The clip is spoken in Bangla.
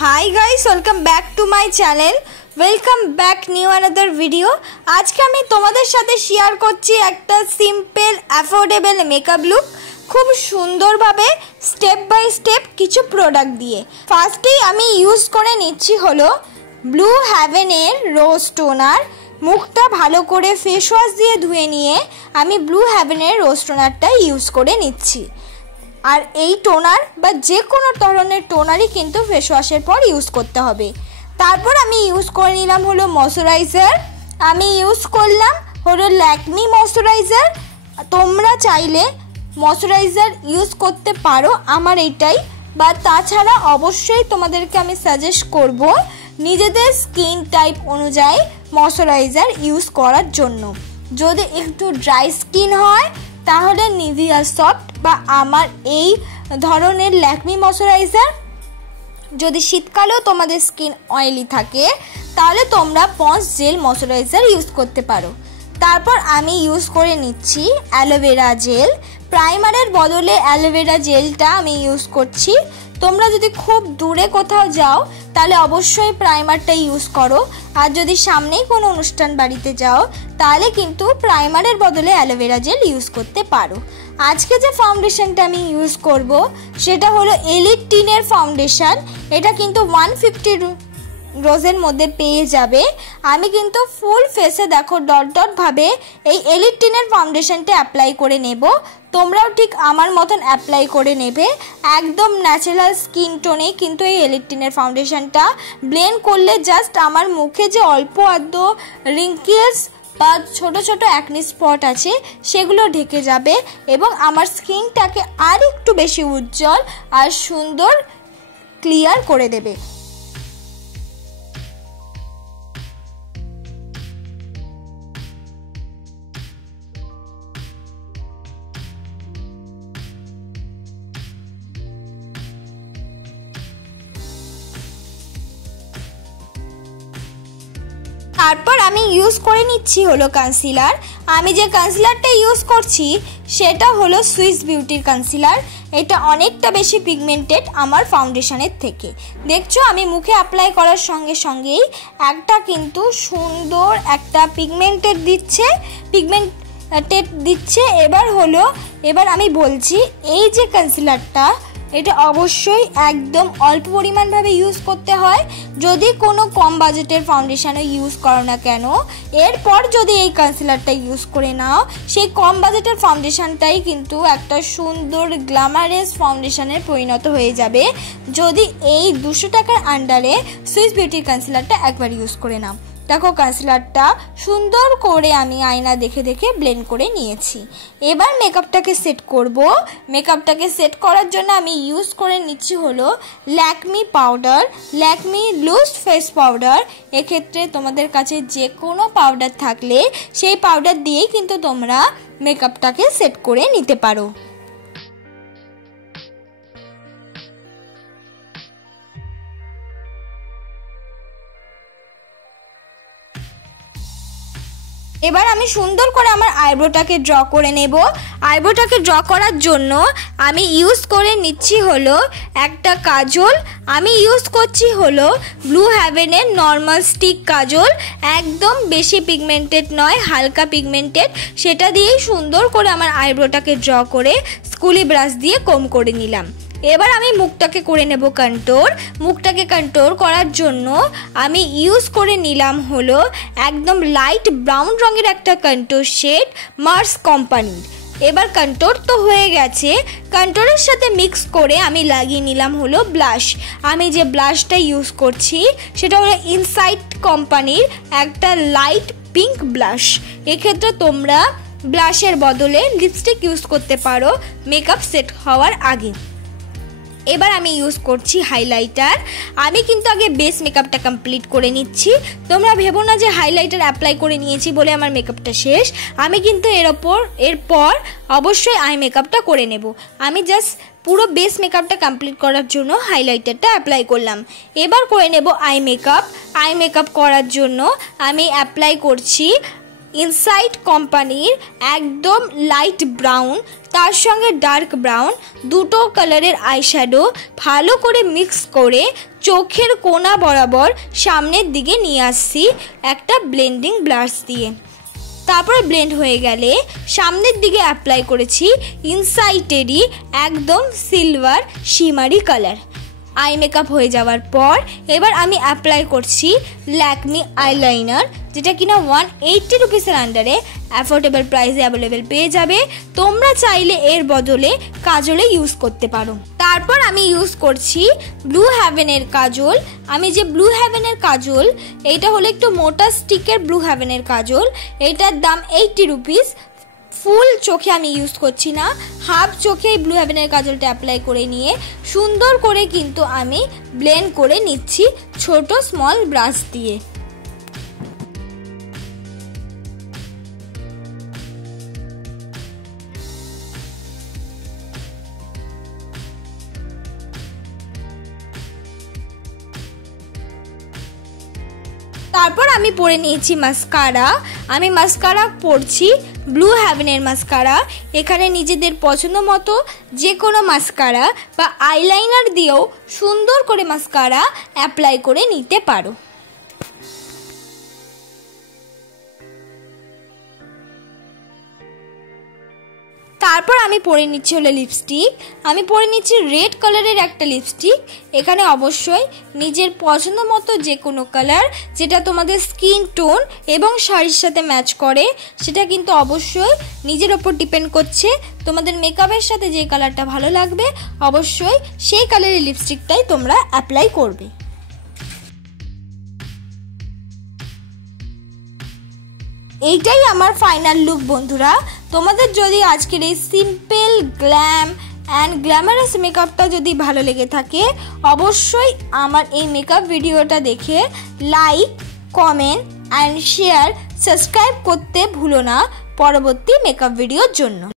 Hi guys, welcome back to my channel. Welcome back new another video. আজকে আমি তোমাদের সাথে শেয়ার করছি একটা সিম্পল অ্যাফোর্ডেবল মেকআপ লুক খুব সুন্দরভাবে স্টেপ বাই স্টেপ কিছু প্রোডাক্ট দিয়ে। ফার্স্টেই আমি ইউজ করে নিচ্ছি হলো ব্লু হেভেনের রোজ টোনার। মুখটা ভালো করে ফেস ওয়াশ দিয়ে ধুয়ে নিয়ে আমি ব্লু হেভেনের রোজ টোনারটা ইউজ করে নিচ্ছি। আর এই টোনার বা যে কোনো ধরনের টোনারই কিন্তু ফেস ওয়াশের পর ইউজ করতে হবে। তারপর আমি ইউজ করে নিলাম হলো ময়শ্চারাইজার। আমি ইউজ করলাম হলো ল্যাকমি ময়শ্চারাইজার। তোমরা চাইলে ময়শ্চারাইজার ইউজ করতে পারো, আমার এইটাই। বা তাছাড়া অবশ্যই তোমাদেরকে আমি সাজেস্ট করব নিজেদের স্কিন টাইপ অনুযায়ী ময়শ্চারাইজার ইউজ করার জন্য। যদি একটু ড্রাই স্কিন হয় তাহলে নিভিয়া সফট বা আমার এই ধরনের ল্যাকমি ময়শ্চারাইজার। যদি শীতকালেও তোমাদের স্কিন অয়েলি থাকে তাহলে তোমরা পন্স জেল ময়শ্চারাইজার ইউজ করতে পারো। তারপর আমি ইউজ করে নিচ্ছি অ্যালোভেরা জেল। প্রাইমারের বদলে অ্যালোভেরা জেলটা আমি ইউজ করছি। তোমরা যদি খুব দূরে কোথাও যাও তাহলে অবশ্যই প্রাইমারটা ইউজ করো, আর যদি সামনেই কোনো অনুষ্ঠান বাড়িতে যাও তাহলে কিন্তু প্রাইমারের বদলে অ্যালোভেরা জেল ইউজ করতে পারো। আজকে যে ফাউন্ডেশনটা আমি ইউজ করব সেটা হলো এলিট টিনের ফাউন্ডেশন। এটা কিন্তু 150 রোজের মধ্যে পেয়ে যাবে। আমি কিন্তু ফুল ফেসে দেখো ডট ডট ভাবে এই এলিট টিনের ফাউন্ডেশনটা অ্যাপ্লাই করে নেব। তোমরাও ঠিক আমার মতন অ্যাপ্লাই করে নেবে। একদম ন্যাচারাল স্কিন টোনে কিন্তু এই এলিট টিনের ফাউন্ডেশনটা ব্লেন্ড করলে জাস্ট আমার মুখে যে অল্প আধ রিঙ্কেলস বা ছোট ছোট অ্যাকনি স্পট আছে সেগুলো ঢেকে যাবে এবং আমার স্কিনটাকে আর একটু বেশি উজ্জ্বল আর সুন্দর ক্লিয়ার করে দেবে। তারপর আমি ইউজ করে নিচ্ছি হলো কনসিলার। আমি যে কনসিলারটা ইউজ করছি সেটা হলো সুইস বিউটির কনসিলার। এটা অনেকটা বেশি পিগমেন্টেড আমার ফাউন্ডেশনের থেকে। দেখছো আমি মুখে অ্যাপ্লাই করার সঙ্গে সঙ্গেই একটা কিন্তু সুন্দর একটা পিগমেন্টেড দিচ্ছে। এবার আমি বলছি এই যে কনসিলারটা এটা অবশ্যই একদম অল্প পরিমাণভাবে ইউজ করতে হয়। যদি কোনো কম বাজেটের ফাউন্ডেশনও ইউজ করো না কেন, এরপর যদি এই কনসিলারটা ইউজ করে নাও সেই কম বাজেটের ফাউন্ডেশনটাই কিন্তু একটা সুন্দর গ্ল্যামারাস ফাউন্ডেশনে পরিণত হয়ে যাবে যদি এই 200 টাকার আন্ডারে সুইস বিউটির কনসিলারটা একবার ইউজ করে নাও। দেখো কনসিলারটা সুন্দর করে আমি আয়না দেখে দেখে ব্লেন্ড করে নিয়েছি। এবার মেকআপটাকে সেট করব। মেকআপটাকে সেট করার জন্য আমি ইউজ করে নিচ্ছি হলো Lakme powder, Lakme loose face powder. এক্ষেত্রে তোমাদের কাছে যে কোনো পাউডার থাকলে সেই পাউডার দিয়েই কিন্তু তোমরা মেকআপটাকে সেট করে নিতে পারো। এবার আমি সুন্দর করে আমার আইব্রোটাকে ড্র করে নেব। আইব্রোটাকে ড্র করার জন্য আমি ইউজ করে নিচ্ছি হলো একটা কাজল। আমি ইউজ করছি হলো ব্লু হেভেনের নর্মাল স্টিক কাজল। একদম বেশি পিগমেন্টেড নয়, হালকা পিগমেন্টেড। সেটা দিয়েই সুন্দর করে আমার আইব্রোটাকে ড্র করে স্কুলি ব্রাশ দিয়ে কম করে নিলাম। এবার আমি মুখটাকে করে নেব কন্ট্যুর। মুখটাকে কন্ট্যুর করার জন্য আমি ইউজ করে নিলাম হলো একদম লাইট ব্রাউন রঙের একটা কন্ট্যুর শেড মার্স কোম্পানির। এবার কন্ট্যুর তো হয়ে গেছে, কন্ট্যুরের সাথে মিক্স করে আমি লাগিয়ে নিলাম হলো ব্লাশ। আমি যে ব্লাশটা ইউজ করছি সেটা হলো ইনসাইট কোম্পানির একটা লাইট পিঙ্ক ব্লাশ। এক্ষেত্রে তোমরা ব্লাশের বদলে লিপস্টিক ইউজ করতে পারো মেকআপ সেট হওয়ার আগে। এবার আমি ইউজ করছি হাইলাইটার। আমি কিন্তু আগে বেস মেকআপটা কমপ্লিট করে নিচ্ছি। তোমরা ভেবো না যে হাইলাইটার অ্যাপ্লাই করে নিয়েছি বলে আমার মেকআপটা শেষ। আমি কিন্তু এরপর অবশ্যই আই মেকআপটা করে নেব। আমি জাস্ট পুরো বেস মেকআপটা কমপ্লিট করার জন্য হাইলাইটারটা অ্যাপ্লাই করলাম। এবার করে নেব আই মেকআপ। আই মেকআপ করার জন্য আমি অ্যাপ্লাই করছি ইনসাইড কোম্পানির একদম লাইট ব্রাউন তার সঙ্গে ডার্ক ব্রাউন দুটো কালারের আইশ্যাডো ভালো করে মিক্স করে চোখের কোনা বরাবর সামনের দিকে নিয়ে আসছি একটা ব্লেন্ডিং ব্রাশ দিয়ে। তারপরে ব্লেন্ড হয়ে গেলে সামনের দিকে অ্যাপ্লাই করেছি ইনসাইডেরই একদম সিলভার শিমারি কালার। আই মেকআপ হয়ে যাওয়ার পর এবার আমি অ্যাপ্লাই করছি ল্যাকমি আইলাইনার, যেটা কিনা 180 রুপিসের আন্ডারে অ্যাফোর্ডেবল প্রাইসে অ্যাভেলেবেল পেয়ে যাবে। তোমরা চাইলে এর বদলে কাজলে ইউজ করতে পারো। তারপর আমি ইউজ করছি ব্লু হেভেনের কাজল। আমি যে ব্লু হেভেনের কাজল, এইটা হলো একটু মোটা স্টিকের ব্লু হেভেনের কাজল, এইটার দাম 80 রুপিস। ফুল চোখে আমি ইউজ করছি না, হাফ চোখে ব্লু হেভেনের কাজলটা অ্যাপ্লাই করে নিয়ে সুন্দর করে কিন্তু আমি ব্লেন্ড করে নিচ্ছি ছোট স্মল ব্রাশ দিয়ে। তারপর আমি পরে নিয়েছি মাস্কারা। আমি মাস্কারা পরছি ব্লু হেভেনের মাস্কারা। এখানে নিজেদের পছন্দ মতো যে কোনো মাস্কারা বা আইলাইনার দিয়েও সুন্দর করে মাস্কারা অ্যাপ্লাই করে নিতে পারো। তারপর আমি পরে নিচ্ছি হলো লিপস্টিক। আমি পরে নিচ্ছি রেড কালারের একটা লিপস্টিক। এখানে অবশ্যই নিজের পছন্দ মতো যে কোনো কালার, যেটা তোমাদের স্কিন টোন এবং শাড়ির সাথে ম্যাচ করে, সেটা কিন্তু অবশ্যই নিজের ওপর ডিপেন্ড করছে। তোমাদের মেকআপের সাথে যে কালারটা ভালো লাগবে অবশ্যই সেই কালারের লিপস্টিকটাই তোমরা অ্যাপ্লাই করবে। এইটাই আমার ফাইনাল লুক বন্ধুরা। তোমাদের যদি আজকের এই সিম্পল গ্ল্যাম অ্যান্ড গ্ল্যামারাস মেকআপটা যদি ভালো লেগে থাকে অবশ্যই আমার এই মেকআপ ভিডিওটা দেখে like, comment and share, subscribe করতে ভুলো না পরবর্তী মেকআপ ভিডিওর জন্য।